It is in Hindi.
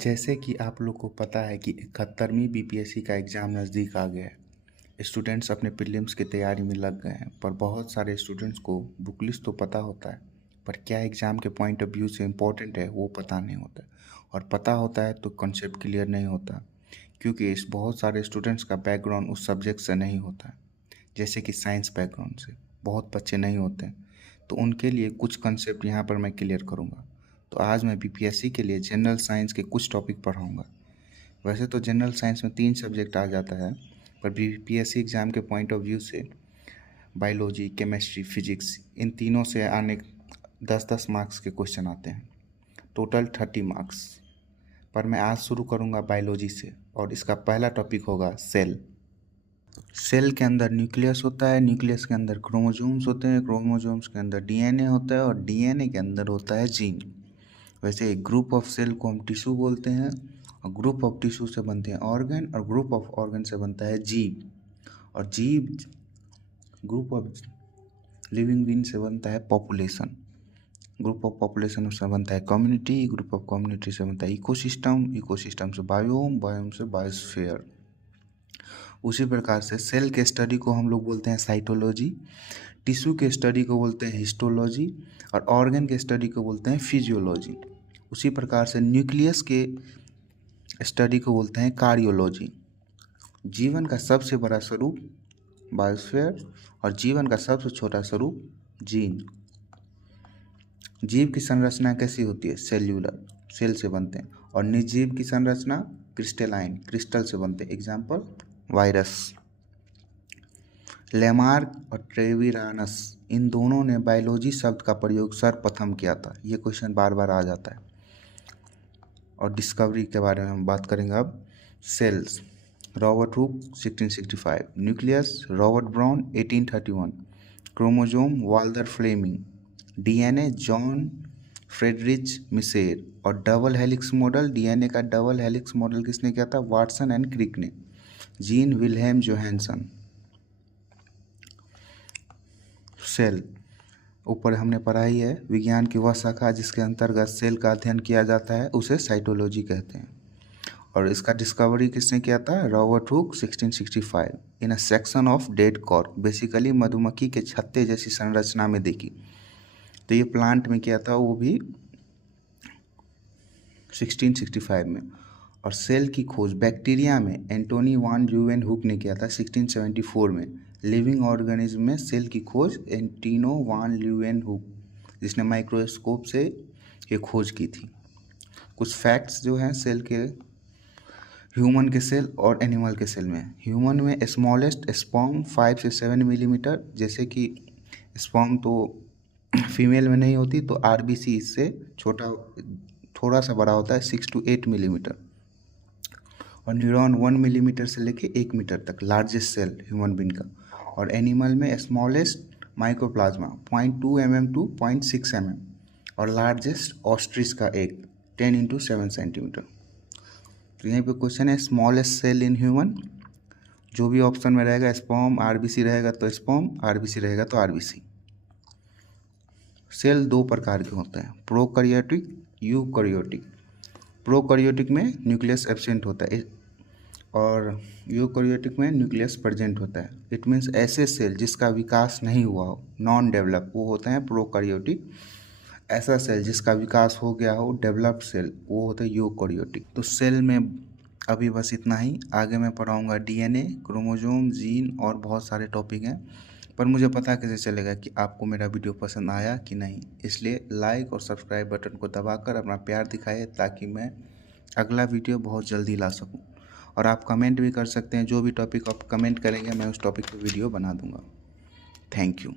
जैसे कि आप लोग को पता है कि 71वीं बीपीएससी का एग्ज़ाम नज़दीक आ गया है। स्टूडेंट्स अपने प्रीलिम्स की तैयारी में लग गए हैं, पर बहुत सारे स्टूडेंट्स को बुक लिस्ट तो पता होता है, पर क्या एग्ज़ाम के पॉइंट ऑफ व्यू से इम्पोर्टेंट है वो पता नहीं होता। और पता होता है तो कंसेप्ट क्लियर नहीं होता, क्योंकि इस बहुत सारे स्टूडेंट्स का बैकग्राउंड उस सब्जेक्ट से नहीं होता है। जैसे कि साइंस बैकग्राउंड से बहुत बच्चे नहीं होते हैं, तो उनके लिए कुछ कंसेप्ट यहाँ पर मैं क्लियर करूँगा। तो आज मैं बीपीएससी के लिए जनरल साइंस के कुछ टॉपिक पढ़ाऊँगा। वैसे तो जनरल साइंस में 3 सब्जेक्ट आ जाता है, पर बीपीएससी एग्ज़ाम के पॉइंट ऑफ व्यू से बायोलॉजी, केमिस्ट्री, फिजिक्स इन तीनों से आने 10-10 मार्क्स के क्वेश्चन आते हैं, टोटल 30 मार्क्स। पर मैं आज शुरू करूँगा बायोलॉजी से, और इसका पहला टॉपिक होगा सेल। सेल के अंदर न्यूक्लियस होता है, न्यूक्लियस के अंदर क्रोमोसोम्स होते हैं, क्रोमोसोम्स के अंदर डीएनए होता है, और डीएनए के अंदर होता है जीन। वैसे एक ग्रुप ऑफ सेल को हम टिश्यू बोलते हैं, और ग्रुप ऑफ टिश्यू से बनते हैं ऑर्गन, और ग्रुप ऑफ ऑर्गन से बनता है जीव, और जीव ग्रुप ऑफ लिविंग बीइंग से बनता है पॉपुलेशन, ग्रुप ऑफ पॉपुलेशन से बनता है कम्युनिटी, ग्रुप ऑफ कम्युनिटी से बनता है इकोसिस्टम, इकोसिस्टम से बायोम, बायोम से बायोस्फीयर। उसी प्रकार से सेल के स्टडी को हम लोग बोलते हैं साइटोलॉजी, टिश्यू के स्टडी को बोलते हैं हिस्टोलॉजी, और ऑर्गन के स्टडी को बोलते हैं फिजियोलॉजी। उसी प्रकार से न्यूक्लियस के स्टडी को बोलते हैं कार्डियोलॉजी। जीवन का सबसे बड़ा स्वरूप बायोस्फीयर, और जीवन का सबसे छोटा स्वरूप जीन। जीव की संरचना कैसी होती है? सेल्यूलर, सेल से बनते हैं, और निर्जीव की संरचना क्रिस्टलाइन, क्रिस्टल से बनते हैं, एग्जाम्पल वायरस। लेमार्क और ट्रेविरानस इन दोनों ने बायोलॉजी शब्द का प्रयोग सर्वप्रथम किया था। ये क्वेश्चन बार बार आ जाता है। और डिस्कवरी के बारे में हम बात करेंगे अब। Cells, Robert Hooke 1665, nucleus Robert Brown 1831, chromosome Walter Flemming, DNA John Friedrich Miescher, और डबल हेलिक्स मॉडल, डीएनए का डबल हेलिक्स मॉडल किसने किया था? वाटसन एंड क्रिक ने। Gene Wilhelm Johansson. सेल, ऊपर हमने पढ़ा ही है, विज्ञान की वह शाखा जिसके अंतर्गत सेल का अध्ययन किया जाता है उसे साइटोलॉजी कहते हैं। और इसका डिस्कवरी किसने किया था? Robert Hooke 1665 in a section of dead cork. Basically मधुमक्खी के छत्ते जैसी संरचना में देखी, तो ये प्लांट में किया था, वो भी 1665 में। और सेल की खोज बैक्टीरिया में एंटोनी वान ल्यूवेन हुक ने किया था 1674 में। लिविंग ऑर्गेनिज्म में सेल की खोज एंटिनो वान ल्यूवेन हुक, जिसने माइक्रोस्कोप से ये खोज की थी। कुछ फैक्ट्स जो हैं सेल के, ह्यूमन के सेल और एनिमल के सेल में। ह्यूमन में स्मॉलेस्ट स्पर्म 5 से 7 मिलीमीटर, जैसे कि स्पर्म तो फीमेल में नहीं होती, तो आरबीसी इससे छोटा, थोड़ा सा बड़ा होता है, 6 to 8 मिलीमीटर। और न्यूरॉन 1 मिलीमीटर से लेके 1 मीटर तक, लार्जेस्ट सेल ह्यूमन बीइंग का। और एनिमल में smallest mycoplasma 0.2 mm to 0.6 mm, और लार्जेस्ट ऑस्ट्रिच का एग 10 into 7 सेंटीमीटर। तो यहीं पे क्वेश्चन है, स्मॉलेस्ट सेल इन ह्यूमन, जो भी ऑप्शन में रहेगा, स्पर्म, आरबीसी रहेगा तो स्पर्म, आरबीसी रहेगा तो आरबीसी। सेल 2 प्रकार के होते हैं, प्रोकैरियोटिक, यूकैरियोटिक। प्रोकैरियोटिक में न्यूक्लियस एब्सेंट होता है, और यूकैरियोटिक में न्यूक्लियस प्रेजेंट होता है। इट मीन्स ऐसे सेल जिसका विकास नहीं हुआ हो, नॉन डेवलप, वो होते हैं प्रोकैरियोटिक। ऐसा सेल जिसका विकास हो गया हो, डेवलप्ड सेल, वो होता है यूकैरियोटिक। तो सेल में अभी बस इतना ही। आगे मैं पढ़ाऊँगा डीएनए, क्रोमोसोम, जीन और बहुत सारे टॉपिक हैं, पर मुझे पता कैसे चलेगा कि आपको मेरा वीडियो पसंद आया कि नहीं। इसलिए लाइक और सब्सक्राइब बटन को दबाकर अपना प्यार दिखाइए, ताकि मैं अगला वीडियो बहुत जल्दी ला सकूं। और आप कमेंट भी कर सकते हैं, जो भी टॉपिक आप कमेंट करेंगे मैं उस टॉपिक पर वीडियो बना दूंगा। Thank you.